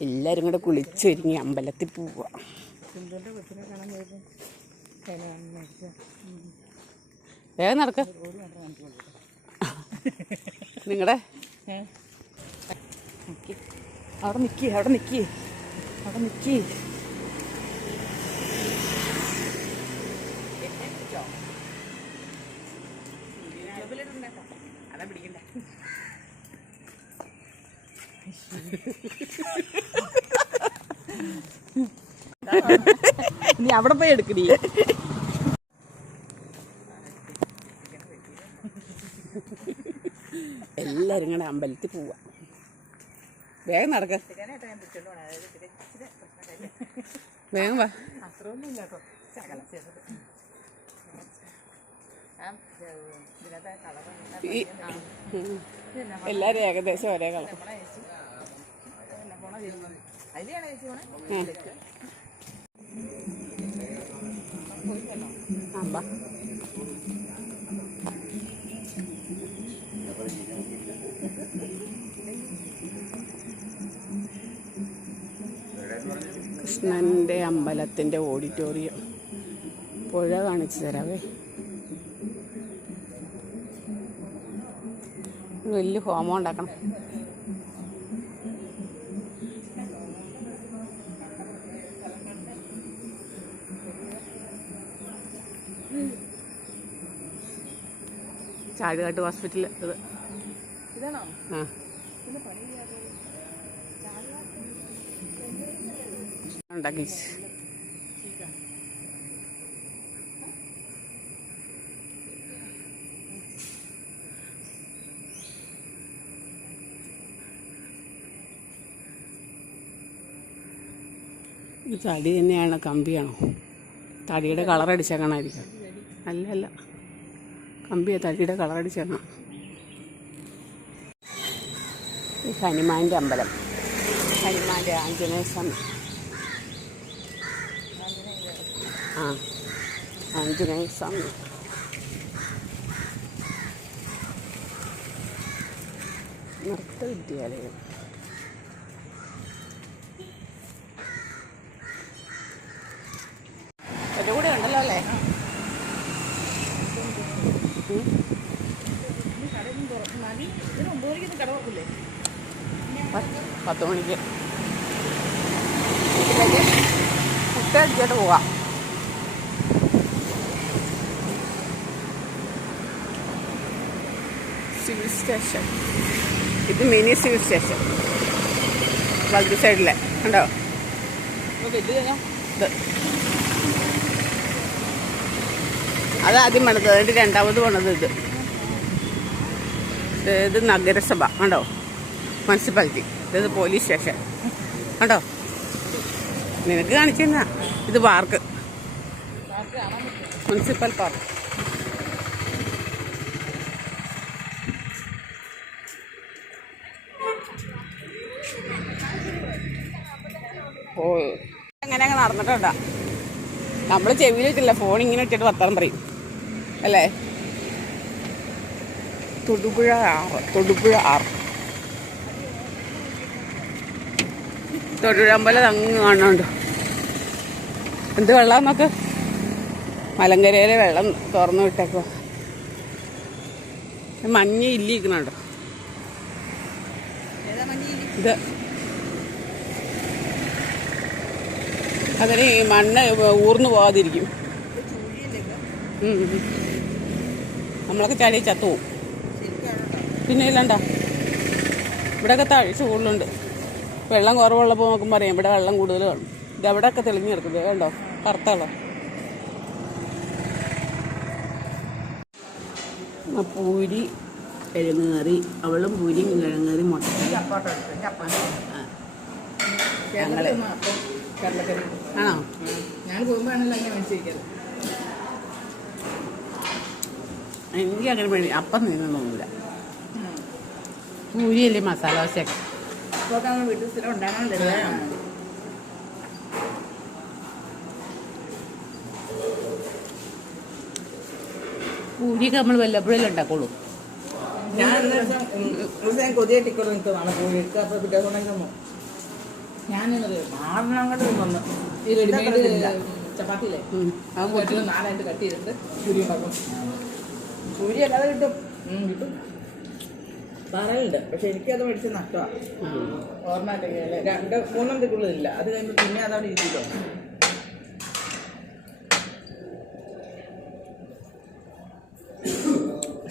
എല്ലാവരും കൂടെ കുളിച്ചൊരുങ്ങി അമ്പലത്തിൽ പോവാ. സിന്ധുവിന്റെ കൊച്ചിനെ കാണാൻ പോയപ്പോൾ കൈന മേടിച്ച. വേഗം നടക്ക. ഒരു അവിടെ നിങ്ങളുടെ നിൽക്കി അവിടെ നിൽക്കി അവിടെ നിൽക്കി അതാ നിൽക്കി നീ അവിടെ പോയി എടുക്കടി എല്ലാരും കൂടെ അമ്പലത്തിൽ പോവാ. വേഗം നടക്ക. വേഗം വാ. എല്ലാരും ഏകദേശം ഒരേ കളർ അതിലാണ് ചേച്ചി കൃഷ്ണന്റെ അമ്പലത്തിന്റെ ഓഡിറ്റോറിയം. പുഴ കാണിച്ചു തരാവേ. വലിയ ഹോമം ഉണ്ടാക്കണം. ചാടുകാട്ട് ഹോസ്പിറ്റൽ ഇത്. ആ. ഉണ്ടാക്കി തടി തന്നെയാണ് കമ്പിയാണോ? തടിയുടെ കളർ അടിച്ചേക്കണമായിരിക്കും അല്ല അല്ല. കമ്പിയാ തടിയുടെ കളറടിച്ചാണ് ഈ ഹനുമാന്റെ അമ്പലം. ഹനുമാന്റെ ആഞ്ജനേയ സ്വാമി ആ ആഞ്ജനേയ സ്വാമി നൃത്ത വിദ്യാലയം. പത്ത് മണിക്ക്. വീട്ടിലേക്ക് കുട്ടടിച്ചിട്ട് പോവാം. Civil station. ഇത് മിനി സിവിൽ സ്റ്റേഷൻ. വലത് സൈഡിലെ. ഉണ്ടോ ഇത്. അത് ആദ്യം പണിത് അതിന്റെ രണ്ടാമത് പണിത് ഇത്. ഇത് നഗരസഭ. ഉണ്ടോ മുനിസിപ്പാലിറ്റി. ഇത് പോലീസ് സ്റ്റേഷൻ. കണ്ടോ? നിനക്ക് കാണിച്ചെന്നാ ഇത് പാർക്ക്. Municipal park. ഓ അങ്ങനെ അങ്ങ് നടന്നിട്ടുണ്ടാ. നമ്മൾ ചെവിയിൽ വെച്ചില്ല ഫോൺ ഇങ്ങനെ ഇട്ടിട്ട് വർത്താനം പറയും. അല്ലേ? തൊടുപുഴ ആറ്. തൊടുപുഴ ആറ്. തൊടുഴമ്പലം അങ്ങ് കാണുന്നുണ്ട് എന്ത് വെള്ളം നോക്ക് മലങ്കരയിലെ വെള്ളം തുറന്നു വിട്ടേക്കോ മഞ്ഞ് ഇല്ലിരിക്കണുണ്ടോ. ഇത് അതിന് ഈ മണ്ണ് ഊർന്നു പോകാതിരിക്കും. നമ്മളൊക്കെ ചാടി ചത്തു പോവും പിന്നെ ഇല്ലണ്ട? ഇവിടെയൊക്കെ താഴ്ച കൂടുതലുണ്ട് വെള്ളം കുറവുള്ളപ്പോൾ നോക്കുമ്പോൾ അറിയാം ഇവിടെ വെള്ളം കൂടുതൽ കാണും. ഇത് അവിടെയൊക്കെ തെളിഞ്ഞു കിടക്കുന്നത് കണ്ടോ? കറുത്ത പൂരി കിഴങ്ങ് കിഴങ്ങേറി അവളും പൂരിയും മുട്ട ഞങ്ങൾ ആണോ? പോകുമ്പോഴാണല്ലോ അങ്ങനെ മേടിച്ചിരിക്കുന്നത് എനിക്ക് അങ്ങനെ വേണ്ടി അപ്പം നീങ്ങാൻ തോന്നില്ല പൂരിയല്ലേ മസാല ദോശയൊക്കെ? അപ്പോൾ നമ്മൾ വീട്ടിൽ സ്ഥലം ഉണ്ടാകാനല്ലേ പൂരിയൊക്കെ നമ്മൾ വല്ലപ്പോഴല്ലേ ഉണ്ടാക്കുള്ളൂ. ഞാൻ ദിവസം ഒരു ദിവസം ഞാൻ കൊതിയായിട്ട് ഇക്കോളം നിൽക്കുന്നതാണ് പോയി എടുക്കുക അപ്പോൾ പിറ്റേ ദിവസം ഞാനെന്നറിയോ ആറെണ്ണം കൂടെ വന്നു ഈ റെഡിമെയ്ഡ് ചപ്പാത്തിയില്ലേ? ആ നാലായിട്ട് കട്ട് ചെയ്തിട്ട് പൂരി ഉണ്ടാക്കും. പൂരി അല്ലാതെ കിട്ടും. കിട്ടും. പറയലുണ്ട്. പക്ഷെ എനിക്ക് എനിക്കത് മേടിച്ച് നഷ്ടമാണ് ഓർമ്മ രണ്ട് മൂന്നും കൂടുതലില്ല അത് കഴിയുമ്പോൾ പിന്നെ അതവിടെ ഇരിക്കുമല്ലോ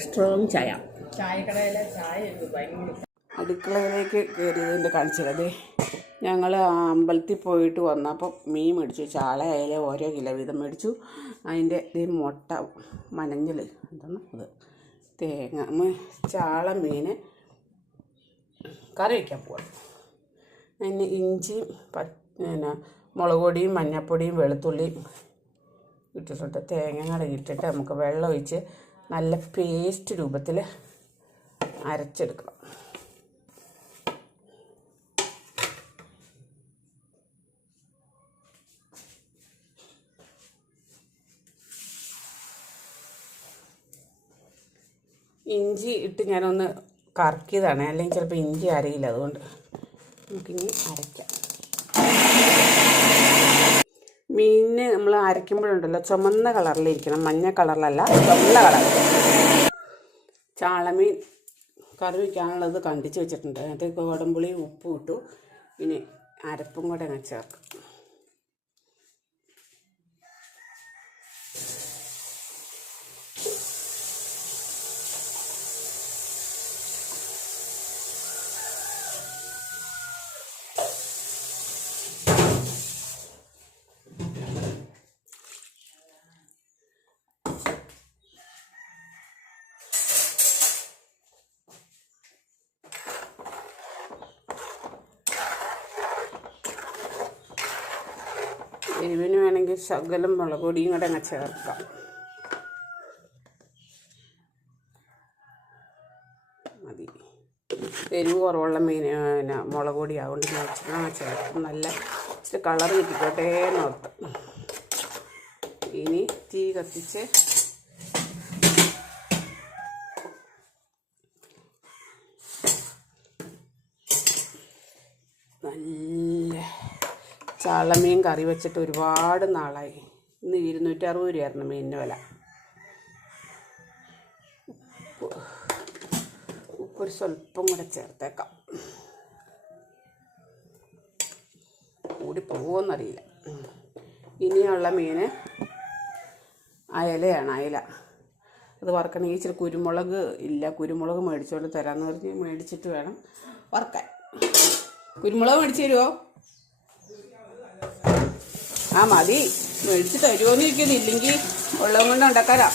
സ്ട്രോങ് ചായ. ചായക്കടയിലെ ചായ അടുക്കളയിലേക്ക് കയറിയതിന്റെ കാണിച്ചത്. ഞങ്ങൾ അമ്പലത്തിൽ പോയിട്ട് വന്നപ്പോൾ മീൻ മേടിച്ചു. ചാള അയല ഓരോ കിലോ വീതം മേടിച്ചു. അതിന്റെ ഈ മുട്ട മനഞ്ഞൽ എന്താണ് അത് തേങ്ങ ചാള മീൻ കറി വയ്ക്കാൻ പോവാണ് അതിന് ഇഞ്ചിയും പിന്നെ മുളക് പൊടിയും മഞ്ഞൾപ്പൊടിയും വെളുത്തുള്ളിയും ഇട്ടിട്ടുണ്ട്. തേങ്ങ കൂടെ നമുക്ക് വെള്ളം ഒഴിച്ച് നല്ല പേസ്റ്റ് രൂപത്തിൽ അരച്ചെടുക്കണം. ഇഞ്ചി ഇട്ട് ഞാനൊന്ന് കറക്കിയതാണ്. അല്ലെങ്കിൽ ചിലപ്പോൾ ഇഞ്ചി അരയില്ല. അതുകൊണ്ട് നമുക്കിനി അരയ്ക്കാം മീനിന് നമ്മൾ അരയ്ക്കുമ്പോഴുണ്ടല്ലോ ചുമന്ന കളറിലിരിക്കണം മഞ്ഞ കളറിലല്ല ചുമന്ന കളർ. ചാളമീൻ കറി വയ്ക്കാനുള്ളത് കണ്ടിച്ച് വെച്ചിട്ടുണ്ട്. അതിനകത്ത് ഗോടമ്പുളി ഉപ്പ് ഇട്ടു. ഇനി അരപ്പും കൂടെ അങ്ങ് ചേർക്കാം. എരിവിന് വേണമെങ്കിൽ ശകലം മുളക് പൊടിയും കൂടെ അങ്ങ് ചേർക്കാം. മതി. എരിവ് കുറവുള്ള മീൻ പിന്നെ മുളക് പൊടി അതുകൊണ്ട് ഞാൻ അങ്ങ് ചേർക്കും. നല്ല ഇച്ചിരി കളർ കിട്ടിക്കോട്ടെ എന്നോർത്ത് ഇനി തീ കത്തിച്ച് നല്ല ചാളമീൻ കറി വെച്ചിട്ട് ഒരുപാട് നാളായി. ഇന്ന് ഇരുന്നൂറ്റി അറുപത് രൂപയായിരുന്നു മീനിന് വില. ഉപ്പ്. ഉപ്പൊരു സ്വല്പം കൂടെ ചേർത്തേക്കാം. കൂടി പോകുമെന്നറിയില്ല ഇനിയുള്ള മീന് അയലയാണ് അയല അത് വറക്കണമെങ്കിൽ ഇച്ചിരി കുരുമുളക് ഇല്ല. കുരുമുളക് മേടിച്ചുകൊണ്ട് തരാമെന്ന് പറഞ്ഞ് മേടിച്ചിട്ട് വേണം വറുക്കാൻ. കുരുമുളക് മേടിച്ചു തരുമോ ആ മതി. മേടിച്ച് തരുമോന്ന് ചോദിക്കുന്നു. ഇല്ലെങ്കിൽ ഉള്ളത് കൊണ്ട് ഉണ്ടാക്കാരാ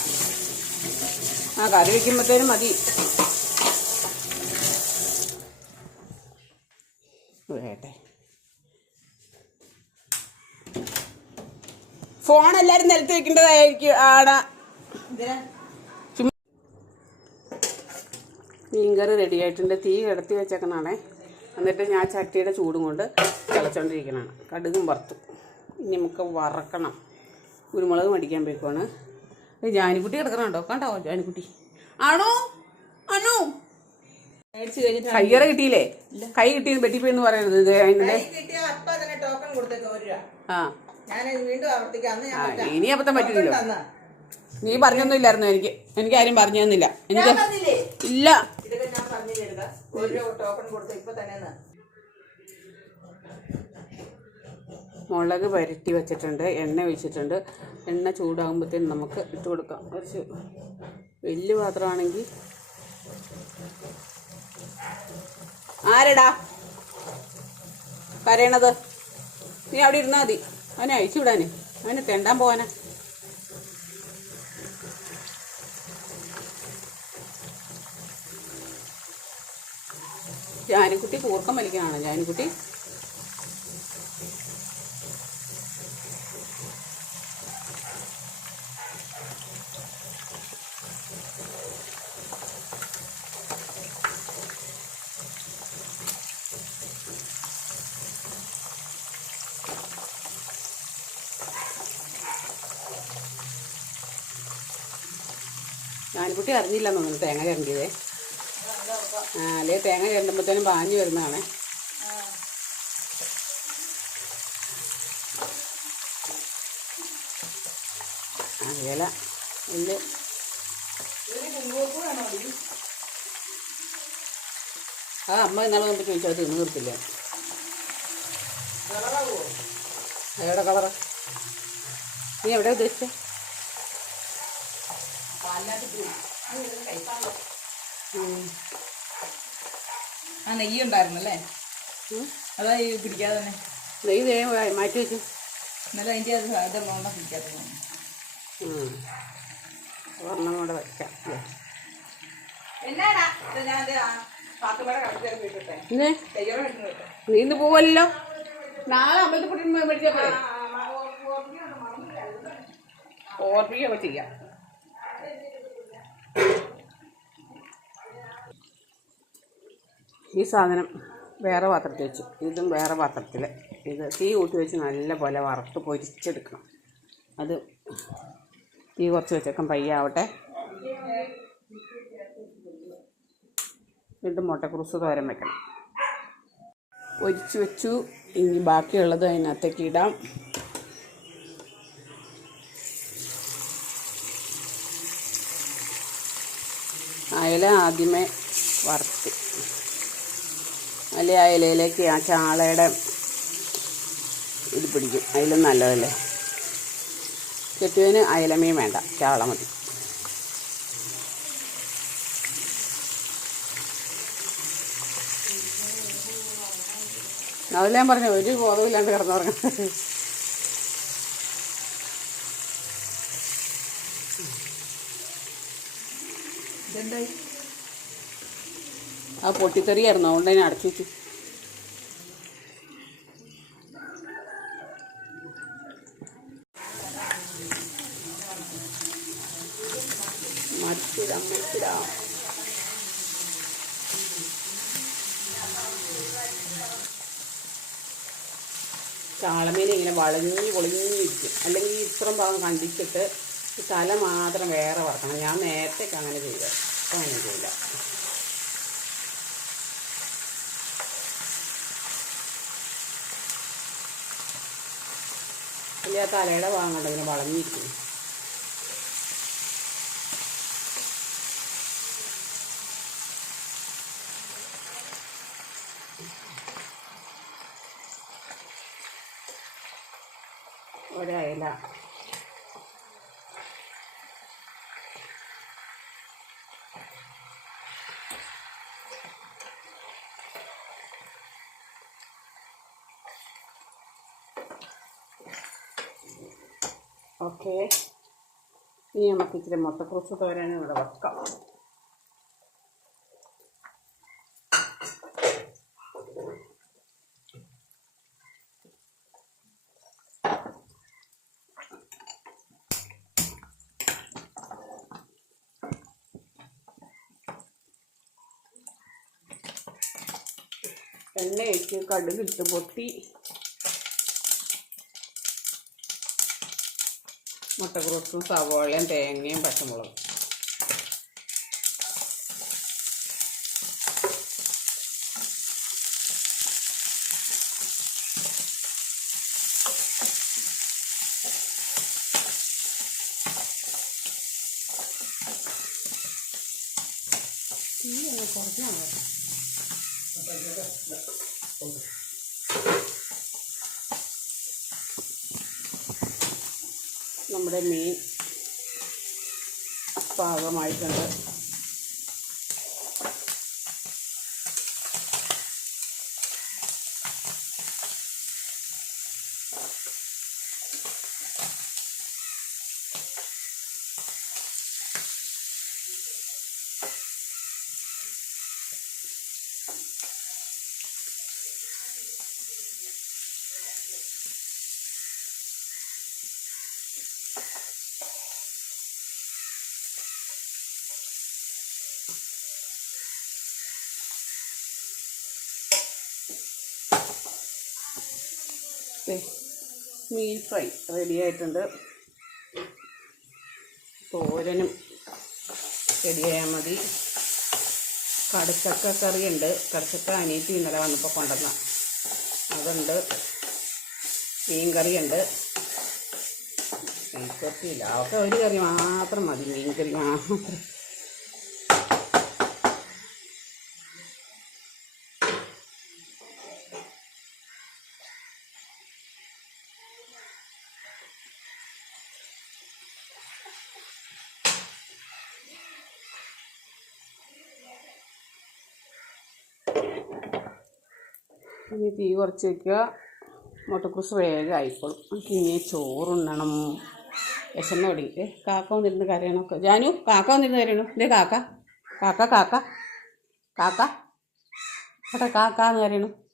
ആ കറി വെക്കുമ്പോഴത്തേനും മതി. വേട്ടെ ഫോൺ എല്ലാവരും നിലത്ത് വെക്കേണ്ടതായിരിക്കും. ആട. മീൻകറി റെഡി ആയിട്ടുണ്ട്. തീ കിടത്തി വെച്ചേക്കണാണേ. എന്നിട്ട് ഞാൻ ചട്ടിയുടെ ചൂടും കൊണ്ട് തിളച്ചോണ്ടിരിക്കണാണ് കടുകും വറുത്തു. ഇനി നമുക്ക് വറക്കണം. കുരുമുളക് മേടിക്കാൻ പോയിക്കോണ്. ജാനിക്കുട്ടി കിടക്കണുണ്ടോ കണ്ടോ? ജാനിക്കുട്ടി? ആണോ? ആണോ? കയ്യറ കിട്ടിയില്ലേ? കൈ കിട്ടി പെട്ടിപ്പോയെന്ന് പറയുന്നത് അതിന്റെ അതിനിടെ കിട്ടിയ അപ്പ തന്നെ ടോക്കൺ കൊടുത്തേക്ക് ഒരു ആ. ഞാൻ വീണ്ടും ആവർത്തിക്കാം. അന്ന് ഞാൻ ഇനി അബദ്ധം പറ്റില്ലല്ലോ. നീ പറഞ്ഞൊന്നും ഇല്ലായിരുന്നു എനിക്ക്. എനിക്ക് ആരും പറഞ്ഞു തന്നില്ല എനിക്ക് പറഞ്ഞില്ലേ? ഇല്ല ഇതൊക്കെ ഞാൻ പറഞ്ഞില്ലേ എടുക്ക ഒരു രൂപ ടോക്കൺ കൊടുത്തു ഇപ്പൊ തന്നെ മുളക് വരട്ടി വെച്ചിട്ടുണ്ട് എണ്ണ ഒഴിച്ചിട്ടുണ്ട്. എണ്ണ ചൂടാകുമ്പോഴത്തേനും നമുക്ക് ഇട്ട് കൊടുക്കാം. കുറച്ച് വലിയ പാത്രമാണെങ്കിൽ ആരടാ? കരയണത് നീ അവിടെ ഇരുന്നാൽ മതി. അവനെ അഴിച്ചു വിടാനെ. അവനെ തെണ്ടാൻ പോവാനാ. ജാനിക്കുട്ടി കൂർക്കം വലിക്കാനാണ് ജാനിക്കുട്ടി ജാനിക്കുട്ടി അറിഞ്ഞില്ലെന്ന് തോന്നുന്നു തേങ്ങ ചിരണ്ടിയതേ ആ അല്ലേ തേങ്ങ ചരണ്ടുമ്പോഴത്തേനും പാഞ്ഞു വരുന്നതാണ്. അതേല ഇല്ല ആ അമ്മ ഇന്നാളെ വന്നിട്ട് ചോദിച്ചാൽ തിന്നു നിർത്തില്ല അയാളുടെ കളറ്? നീ എവിടെ ആ നെയ്യ് ഉണ്ടായിരുന്നല്ലേ. അതാ ഈ പിടിക്കാതെ തന്നെ. നെയ്യ് നെയ്യ് മാറ്റി വെച്ചു എന്നാലും അതിന്റെ അത് ഇതെല്ലാം പിടിക്കാത്ത ഉം. ഒരെണ്ണം കൂടെ വയ്ക്കാം. എന്നാടാ? ഇത് ഞാൻ ദേ ആ പാത്തുമ്മയുടെ കടത്തിൽ വിട്ടിട്ടെ ഇന്നേ കയ്യോടെ കിട്ടുന്നത് നീ ഇന്ന് പോവല്ലോ. നാളെ അമ്പലത്തിൽ പൊട്ടി മേടിച്ചാൽ പോരെ? ചെയ്യാം. ഈ സാധനം വേറെ പാത്രത്തിൽ വെച്ചു. ഇതും വേറെ പാത്രത്തിൽ ഇത് തീ കൂട്ടി വെച്ച് നല്ല പോലെ വറുത്ത് പൊരിച്ചെടുക്കണം. അത് തീ കുറച്ച് വെച്ചേക്കാം. പയ്യാവട്ടെ വീണ്ടും മുട്ടക്കുറുസ് തോരൻ വെക്കണം. ഒരിച്ചു വെച്ചു. ഇനി ബാക്കിയുള്ളത് അതിനകത്തേക്ക് ഇടാം. അയല ആദ്യമേ വറുത്ത്. അല്ലെ ഇലയിലേക്ക് ആ ചാളയുടെ ഇത് പിടിക്കും. അതിലും നല്ലതല്ലേ? കെട്ടുവിന് അയലമീൻ വേണ്ട. ചാള മതി. അതിൽ ഞാൻ പറഞ്ഞു ഒരു ബോധമില്ലാണ്ട് കിടന്നുറങ്ങും. ഇതെന്തായി? ആ പൊട്ടിത്തെറിയായിരുന്നു അതുകൊണ്ട് അതിനെ അടച്ചു വെച്ചു. ചാളമീൻ ഇങ്ങനെ വളഞ്ഞ് പൊളിഞ്ഞിരിക്കും. അല്ലെങ്കിൽ ഇത്രയും ഭാഗം കണ്ടിച്ചിട്ട് തല മാത്രം വേറെ വറക്കണം. ഞാൻ നേരത്തേക്ക് അങ്ങനെ ചെയ്തത് അങ്ങനെ ചെയ്യില്ല. ആ തലയുടെ കണ്ടോ? ഇങ്ങനെ വളഞ്ഞിരിക്കും ഒരയല ഓക്കെ. ഇനി നമുക്ക് ഇച്ചിരി മുട്ടക്കുറുസ് തോരാനും ഇവിടെ വെക്കാം. എണ്ണ ഒഴിച്ച് കടുകിട്ട് പൊട്ടി. മുട്ടക്കുറുസും സവോളയും തേങ്ങയും പച്ചമുളകും തീ ഒന്ന് കുറച്ചാൽ നമ്മുടെ മീൻ പാകമായിട്ടുണ്ട്. മീൻ ഫ്രൈ റെഡി ആയിട്ടുണ്ട്. തോരനും റെഡിയായാൽ മതി. കടച്ചക്ക കറിയുണ്ട്. കടച്ചക്ക അനിയത്തി ഇന്നലെ വന്നപ്പോൾ കൊണ്ടുവന്ന. അതുണ്ട്. മീൻ കറിയുണ്ട്. മീൻകറിയില്ല അതൊക്കെ ഒരു കറി മാത്രം മതി. മീൻ കറി മാത്രം. ഇനി തീ കുറച്ച് വയ്ക്കുക മുട്ടക്കുറിച്ച് വേഗം ആയിക്കോളും നമുക്ക് ഇനി ചോറുണ്ണണം. വിശന്ന് തുടങ്ങി കാക്ക വന്നിരുന്ന് കരയണൊക്കെ ജാനു കാക്ക വന്നിരുന്ന് കരയണു? ഇതേ കാക്ക. കാക്ക കാക്ക. കാക്ക. അവിടെ കാക്ക എന്ന് കരയണു?